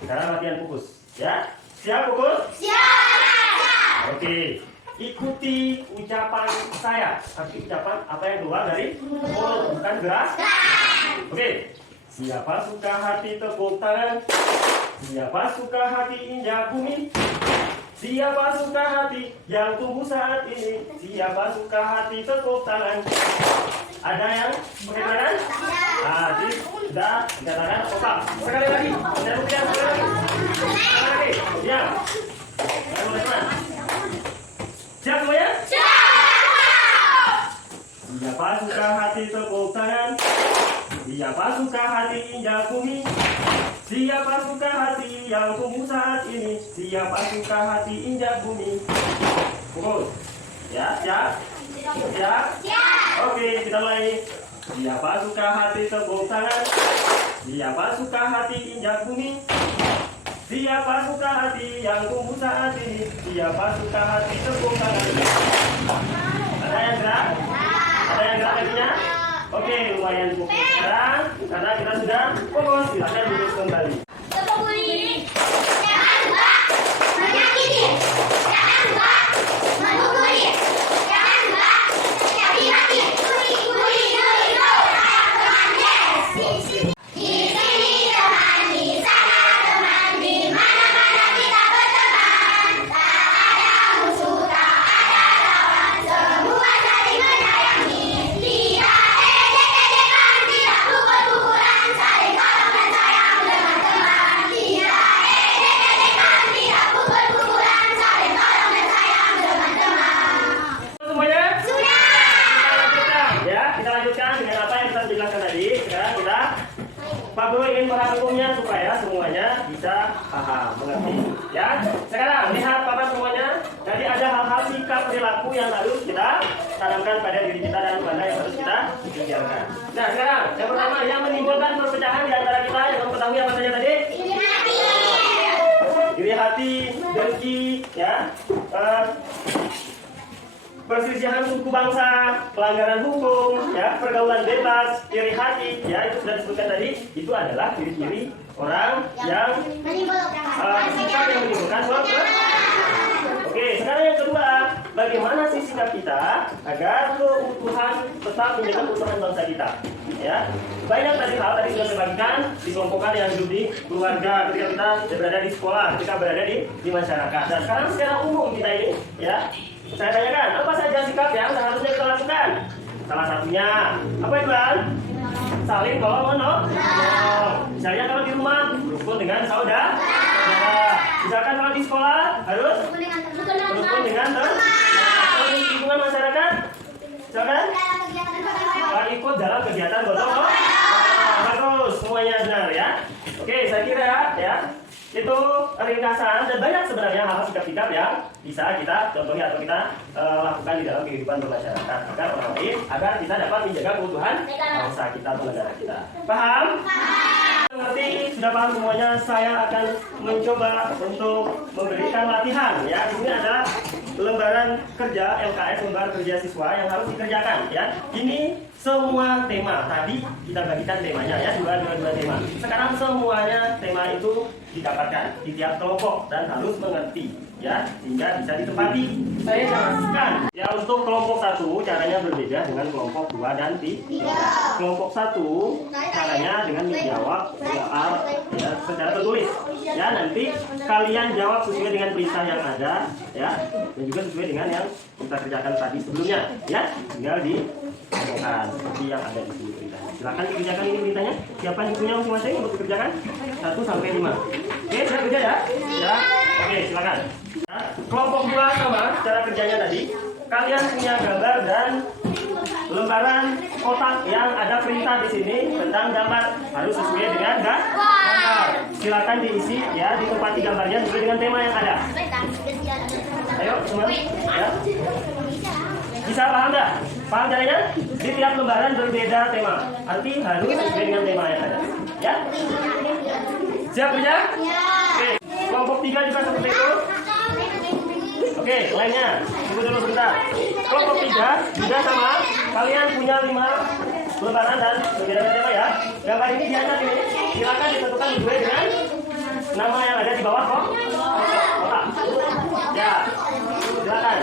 Sekarang latihan fokus, ya? Siap fokus? Siap! Oke, ikuti ucapan saya. Tapi ucapan apa yang keluar dari mulut, bukan gerak. Oke, siapa suka hati tepuk tangan? Siapa suka hati injak bumi? Siapa suka hati yang tumbuh saat ini? Siapa suka hati tepuk tangan? Ada yang pakai tangan? Nah, jadi sudah dikatakan otak. Sekali lagi, saya buktikan sekali lagi. Sekali lagi, siap. Saya mulai teman. Siap semuanya? Siap. Siapa suka hati tepuk tangan? Siapa suka hati injak bumi? Siapa suka hati yang tumbuh saat ini? Siapa suka hati injak bumi? Fokus. Ya, siap? Siap? Oke, kita mulai. Siapa suka hati tepuk tangan? Siapa suka hati injak bumi? Siapa suka hati yang tumbuh saat ini? Siapa suka hati tepuk tangan? Ada yang gerak? Ada yang gerak kakinya? Oke, lumayan fokus sekarang karena kita sudah fokus. Silakan duduk kembali. Pak Guru ingin merangkumnya supaya semuanya bisa paham, mengerti. Ya, sekarang lihat papan semuanya. Jadi ada hal-hal sikap perilaku yang harus kita tanamkan pada diri kita dan pada yang harus kita pikirkan. Nah, sekarang yang pertama yang menimbulkan perpecahan di antara kita yang kamu ketahui apa saja tadi? Iri hati, dengki, ya, perselisihan suku bangsa, pelanggaran hukum, ya, pergaulan bebas, iri hati, ya, itu sudah disebutkan tadi. Itu adalah ciri-ciri orang yang sikap yang menimbulkan suatu. Oke, sekarang yang kedua, bagaimana sih sikap kita agar keutuhan tetap menjaga keutuhan bangsa kita? Ya, banyak tadi hal tadi sudah saya bagikan, dikelompokkan yang hidup di keluarga, ketika kita berada di sekolah, ketika berada di masyarakat. Dan sekarang secara umum kita ini, ya, saya tanyakan apa saja sikap yang seharusnya kita lakukan? Salah satunya apa itu kan? Saling tolong menolong. Misalnya kalau di rumah berkumpul dengan saudara. Misalkan kalau di sekolah harus berkumpul dengan lingkungan masyarakat. Misalkan ikut dalam kegiatan gotong royong. Bagus, semuanya benar ya. Oke, saya kira ya itu ringkasan dan banyak sebenarnya hal sikap-sikap yang bisa kita contohi atau kita lakukan di dalam kehidupan bermasyarakat agar orang lain, agar kita dapat menjaga keutuhan bangsa kita atau negara kita. Paham? Mengerti? Sudah paham semuanya? Saya akan mencoba untuk memberikan latihan ya. Ini adalah lembaran kerja LKS, lembaran kerja siswa yang harus dikerjakan ya. Ini semua tema tadi kita bagikan temanya ya, dua tema. Sekarang semuanya tema itu didapatkan di tiap kelompok dan harus mengerti ya, sehingga bisa ditempati. Saya jelaskan ya, untuk kelompok 1 caranya berbeda dengan kelompok 2 dan 3. Kelompok 1 caranya dengan menjawab soal ya, secara tertulis ya, nanti kalian jawab sesuai dengan perintah yang ada ya, dan juga sesuai dengan yang kita kerjakan tadi sebelumnya ya, tinggal dikerjakan seperti yang ada di sini perintahnya. Silakan dikerjakan ini perintahnya. Siapa yang punya masing-masing untuk dikerjakan 1 sampai 5. Oke, saya kerja ya. Ya. Oke, silakan. Ya. Kelompok 2 sama cara kerjanya tadi. Kalian punya gambar dan lembaran kotak yang ada perintah di sini tentang gambar, harus sesuai dengan gambar. Silakan diisi ya, ditempati gambarnya sesuai dengan tema yang ada. Ayo semua. Ya. Bisa paham dah? Paham caranya? Di tiap lembaran berbeda tema. Arti harus sesuai dengan tema yang ada. Ya? Siap kerja? Oke. Kelompok 3 juga seperti itu. Oke, lainnya. Tunggu dulu sebentar. Kelompok 3 juga sama. Kalian punya 5 lembaran dan berbeda tema ya. Gambar ini diangkat ini. Silakan ditentukan sesuai dengan nama yang ada di bawah kok. Kotak. Ya. Silakan.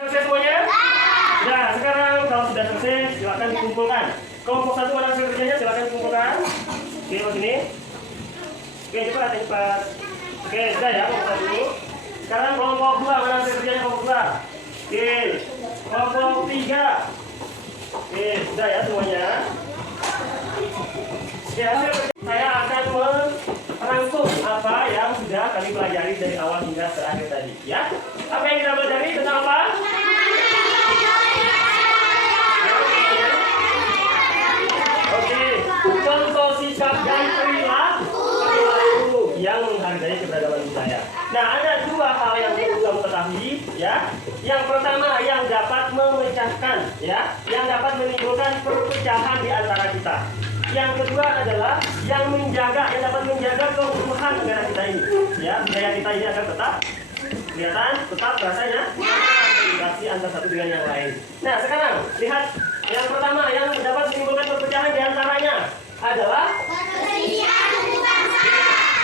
Selesai semuanya? Nah, sekarang kalau sudah selesai, silakan dikumpulkan. Kelompok 1 mana hasil kerjanya, silakan dikumpulkan. Oke, ke sini. Oke, cepat. Oke, sudah ya, kelompok 1. Sekarang kelompok 2 mana hasil kerjanya, kelompok 2. Oke, kelompok 3. Oke, sudah ya semuanya. Oke, hasil kerja saya akan merangkum apa yang sudah kami pelajari dari awal hingga terakhir tadi ya. Apa yang kita pelajari tentang apa? Oke, contoh sikap dan perilaku yang menghargai keberagaman budaya. Nah, ada 2 hal yang perlu kamu ketahui ya. Yang pertama yang dapat memecahkan ya, yang dapat menimbulkan perpecahan di antara kita. Yang kedua adalah yang dapat menjaga keutuhan negara kita ini. Ya, budaya kita ini akan tetap kelihatan, tetap rasanya interaksi antara satu dengan yang lain. Nah, sekarang lihat yang pertama yang dapat menimbulkan perpecahan di antaranya adalah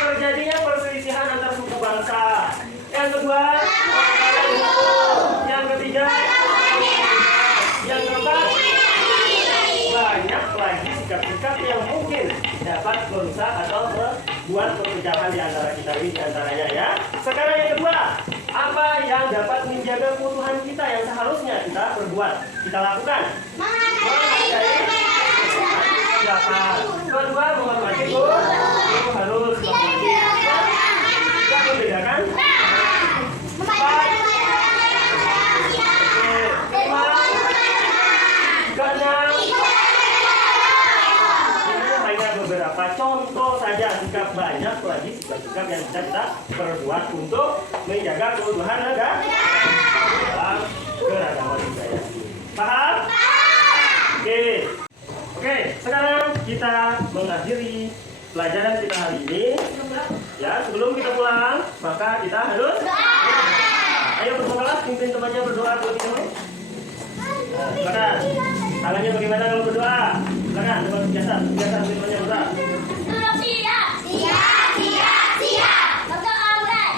terjadinya perselisihan antar suku bangsa. Yang kedua, yang ketiga, yang keempat, banyak lagi sikap-sikap yang mungkin dapat merusak atau membuat perpecahan di antara kita ini di antaranya ya. Sekarang yang kedua, apa yang dapat menjaga keutuhan kita yang seharusnya kita perbuat, kita lakukan? Menghargai siapa? Kedua, menghormati itu harus tidak membedakan. Beberapa contoh saja, sikap banyak lagi sikap-sikap yang bisa kita perbuat untuk menjaga keutuhan negara dalam keragaman budaya. Paham? Oke. Oke, sekarang kita mengakhiri pelajaran kita hari ini. Ya, sebelum kita pulang, maka kita harus ayo berdoa, pimpin temannya berdoa dulu kita. Silakan. Tangannya bagaimana kalau berdoa? Silakan, biasa pimpin temannya berdoa. Siap. Siap, siap, siap. Untuk aurat.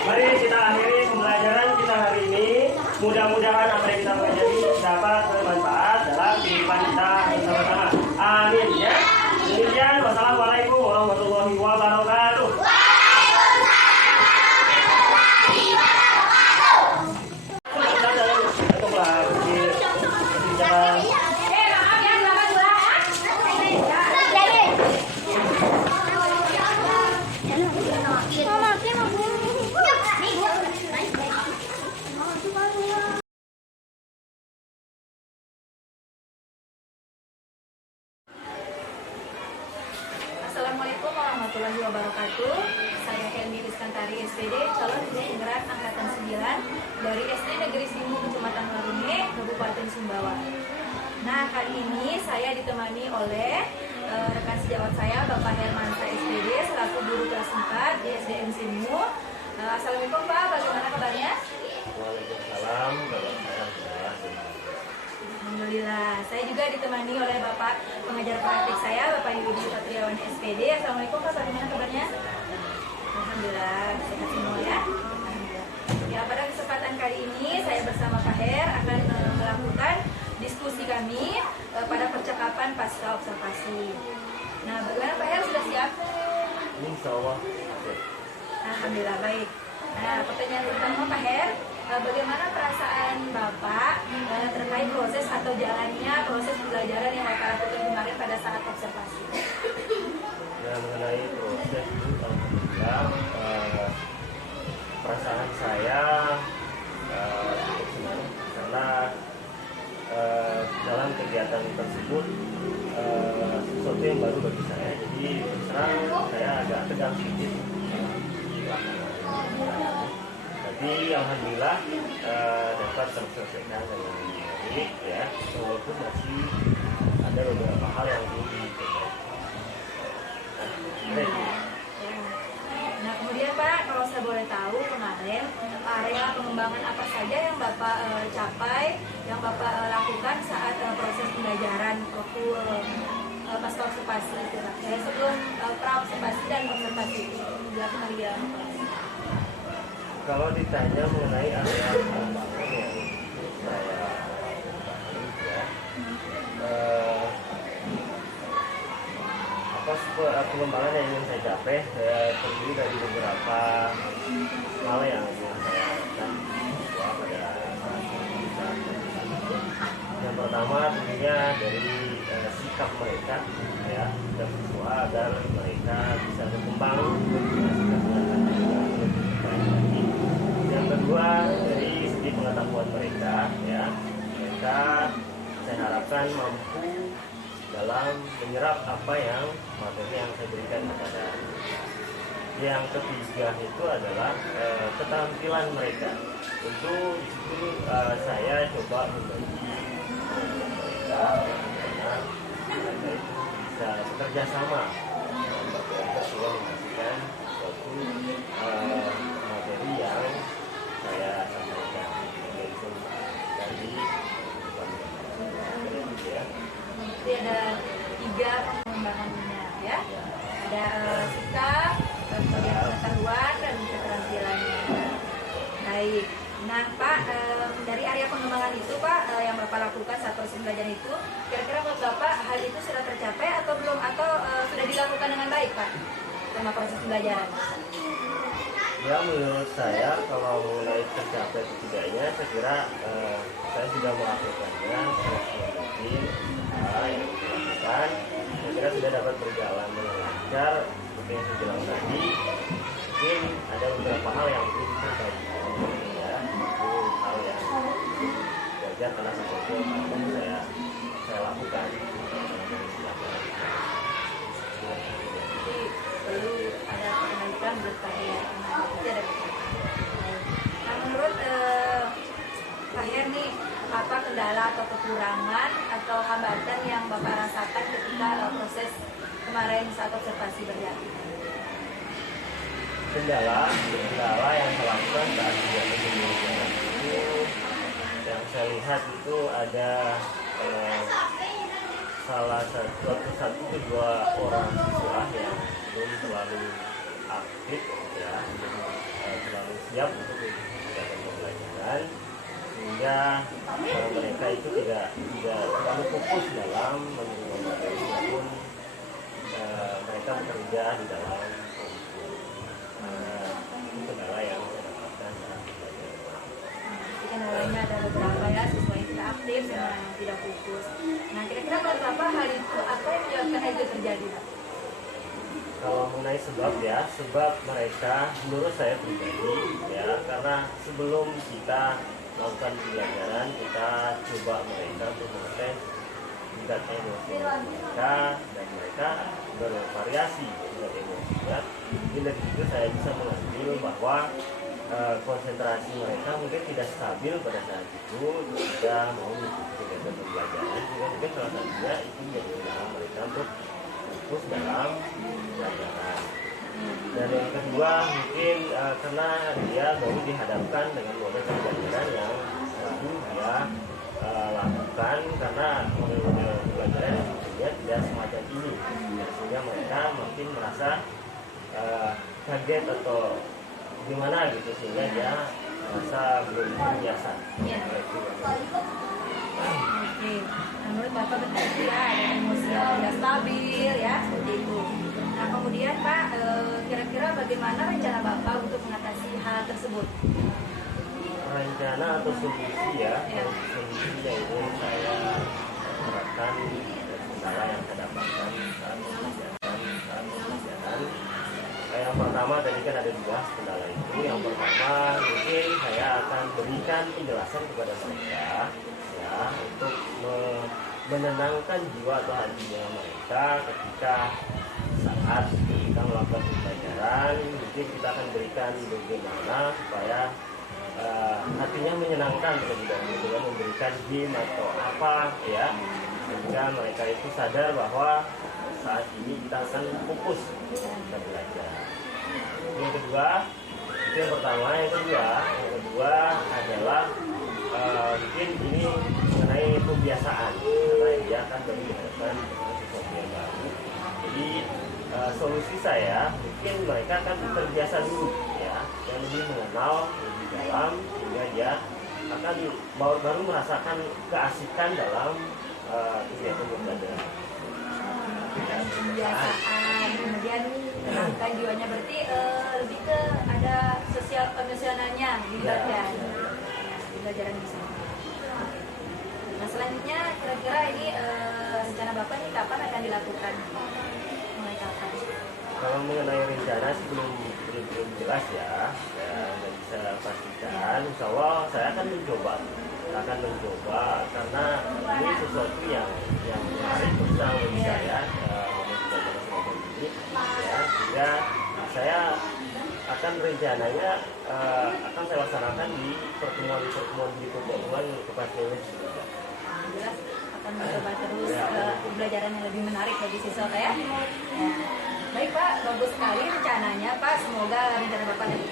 Mari kita akhiri pembelajaran kita hari ini. Mudah-mudahan apa yang kita pelajari dapat bermanfaat dalam kehidupan kita bersama-sama. Amin ya. Demikian, wassalamualaikum warahmatullahi wabarakatuh. Assalamualaikum warahmatullahi wabarakatuh. Saya Helmi Rizkantari SPD, calon guru penggerak angkatan 9 dari SD Negeri Simu, Kecamatan Marune, Kabupaten Sumbawa. Nah, kali ini saya ditemani oleh rekan sejawat saya, Bapak Hermansa SPD, selaku guru kelas 4 di SDN Simu. Assalamualaikum Pak, bagaimana kabarnya? Waalaikumsalam. Alhamdulillah, saya juga ditemani oleh Bapak pengajar praktik saya, Bapak Yudi Satriawan SPD. Assalamualaikum Pak, bagaimana kabarnya? Alhamdulillah, sehat semua ya. Alhamdulillah. Ya, pada kesempatan kali ini saya bersama Pak Her akan melakukan diskusi kami pada percakapan pasca observasi. Nah, bagaimana Pak Her, sudah siap? Insya Allah. Alhamdulillah, baik. Nah, pertanyaan pertama Pak Her, bagaimana perasaan Bapak terkait proses atau jalannya proses pembelajaran yang Bapak lakukan kemarin pada saat observasi? Ya, mengenai proses itu, alhamdulillah, perasaan saya cukup senang karena dalam kegiatan tersebut sesuatu yang baru bagi saya. Jadi terus terang saya agak tegang sedikit. Tapi alhamdulillah dapat terselesaikan dengan baik ya, walaupun masih ada beberapa hal yang belum Nah, kemudian Pak, kalau saya boleh tahu kemarin area pengembangan apa saja yang Bapak capai, yang Bapak lakukan saat proses pembelajaran waktu pasca observasi itu Pak? Sebelum pra-observasi dan observasi itu dilakukan di dalam kelas. Kalau ditanya mengenai area pengembangan yang saya pengembangan yang ingin saya capai terdiri dari beberapa hal yang ingin saya lakukan pada saat ini. Yang pertama tentunya dari sikap mereka ya, dan siswa agar mereka bisa berkembang yang kedua dari segi pengetahuan mereka ya, mereka saya harapkan mampu dalam menyerap apa yang materi yang saya berikan kepada. Yang ketiga itu adalah keterampilan mereka. Tentu di situ saya coba membagi mereka karena mereka itu bisa bekerja sama berkelompok sehingga menghasilkan suatu materi yang saya sampaikan dari ya. Jadi ada 3 pengembangannya ya. Ada sikap, kemudian pengetahuan dan keterampilannya. Baik. Nah Pak, dari area pengembangan itu Pak yang Bapak lakukan saat proses pembelajaran itu, kira-kira menurut Bapak sama proses pembelajaran? Ya, menurut saya kalau mengenai tercapai atau tidaknya, saya kira saya sudah melakukannya semaksimal mungkin. Yang dilakukan, saya kira sudah dapat berjalan dengan lancar. Seperti yang saya bilang tadi, mungkin ada beberapa hal yang perlu diperbaiki. Ya, itu hal yang wajar karena sesuatu yang saya lakukan. Jadi perlu ada perbaikan bertahap. Nah, menurut Kak Her nih, apa kendala atau kekurangan atau hambatan yang Bapak rasakan ketika proses kemarin saat observasi berjalan? Kendala yang saya lakukan saat kegiatan pembelajaran itu, yang saya lihat itu ada salah satu kedua orang siswa yang belum terlalu aktif, ya, belum terlalu siap untuk kegiatan pembelajaran, sehingga mereka itu tidak terlalu fokus dalam menerima materi maupun mereka bekerja di dalam itu kendala yang saya dapatkan dalam pembelajaran. Kendalanya ada beberapa ya, siswa yang tidak aktif dan yang tidak fokus. Nah, kira-kira menurut Bapak hal itu apa yang menyebabkan hal itu terjadi? Kalau mengenai sebab, ya, sebab mereka menurut saya pribadi, ya, karena sebelum kita melakukan pembelajaran, kita coba mereka untuk mengetes tingkat emosi mereka, dan mereka bervariasi tingkat emosinya. Jadi dari situ saya bisa mengambil bahwa konsentrasi mereka mungkin tidak stabil pada saat itu ketika mau mengikuti kegiatan pembelajaran, sehingga mungkin salah satunya itu menjadi kendala mereka untuk fokus dalam pembelajaran. Dan yang kedua mungkin karena dia baru dihadapkan dengan model pembelajaran yang baru dia lakukan, karena model-model pembelajaran yang sebelumnya tidak semacam ini, sehingga mereka mungkin merasa kaget atau gimana gitu, sehingga dia merasa belum terbiasa. Oke, menurut Bapak benar ya, ada emosi yang tidak stabil ya, seperti itu. Nah, kemudian Pak, kira-kira bagaimana rencana Bapak untuk mengatasi hal tersebut? Rencana atau solusi, ya, solusi yang ingin saya terapkan kendala yang saya dapatkan saat pembelajaran. Yang pertama tadi kan ada dua kendala itu. Yang pertama mungkin saya akan berikan penjelasan kepada mereka, ya, untuk menenangkan jiwa atau hatinya mereka ketika saat kita melakukan pembelajaran. Mungkin kita akan berikan bagaimana supaya hatinya menyenangkan terlebih dahulu dengan memberikan game atau apa, ya, sehingga mereka itu sadar bahwa saat ini kita akan fokus kita belajar. Yang kedua, itu yang pertama. Yang kedua adalah mungkin ini mengenai kebiasaan, karena dia akan berbiasakan sesuatu yang baru. Jadi solusi saya mungkin mereka akan terbiasa dulu, ya, dan lebih mengenal lebih dalam, sehingga dia akan baru merasakan keasikan dalam kegiatan pembelajaran. Kebiasaan, kemudian menenangkan jiwanya, berarti lebih ke ada sosial emosionalnya di pembelajaran, di pembelajaran di sana. Nah, selanjutnya kira-kira ini rencana Bapak ini kapan akan dilakukan? Mulai kapan? Kalau mengenai rencana sih belum jelas, ya, saya nggak bisa pastikan. Insya Allah saya akan mencoba karena ini sesuatu yang menarik bersama bagi saya, ya, sehingga saya akan rencananya akan saya laksanakan di pertemuan kepastian. Jelas akan mencoba terus pembelajaran yang lebih menarik bagi siswa ya. Baik Pak, bagus sekali rencananya Pak. Semoga rencana Bapak nanti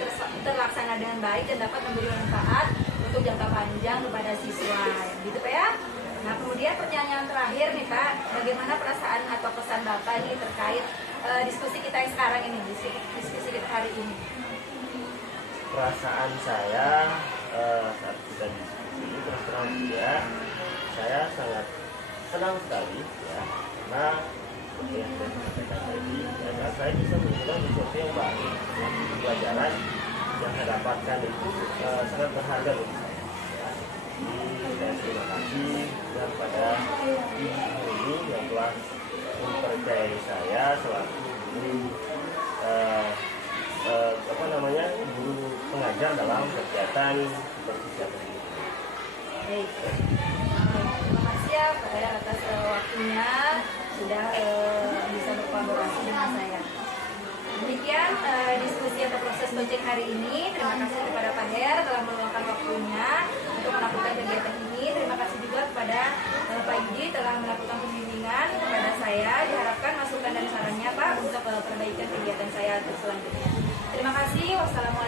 terlaksana dengan baik dan dapat memberi manfaat untuk jangka panjang kepada siswa, gitu Pak ya. Nah, kemudian pertanyaan terakhir nih Pak, bagaimana perasaan atau pesan Bapak ini terkait diskusi kita yang sekarang ini, diskusi kita hari ini? Perasaan saya saat kita diskusi, terus terang ya, saya sangat senang sekali, ya, karena seperti yang saya sampaikan tadi, agar saya bisa mengulang sesuatu yang baik. Pelajaran yang saya dapatkan itu sangat berharga bagi saya. Jadi saya terima kasih kepada ibu ini yang telah mempercayai saya selaku guru guru pengajar dalam kegiatan seperti siapa ini. Baik. Terima kasih ya Pak ya atas waktunya sudah bisa berkolaborasi dengan saya. Demikian diskusi atau proses Gojek hari ini. Terima kasih kepada Pak Her telah meluangkan waktunya untuk melakukan kegiatan ini. Terima kasih juga kepada Pak Yudi telah melakukan pembimbingan kepada saya. Diharapkan masukan dan sarannya Pak untuk perbaikan kegiatan saya selanjutnya. Terima kasih. Wassalamualaikum.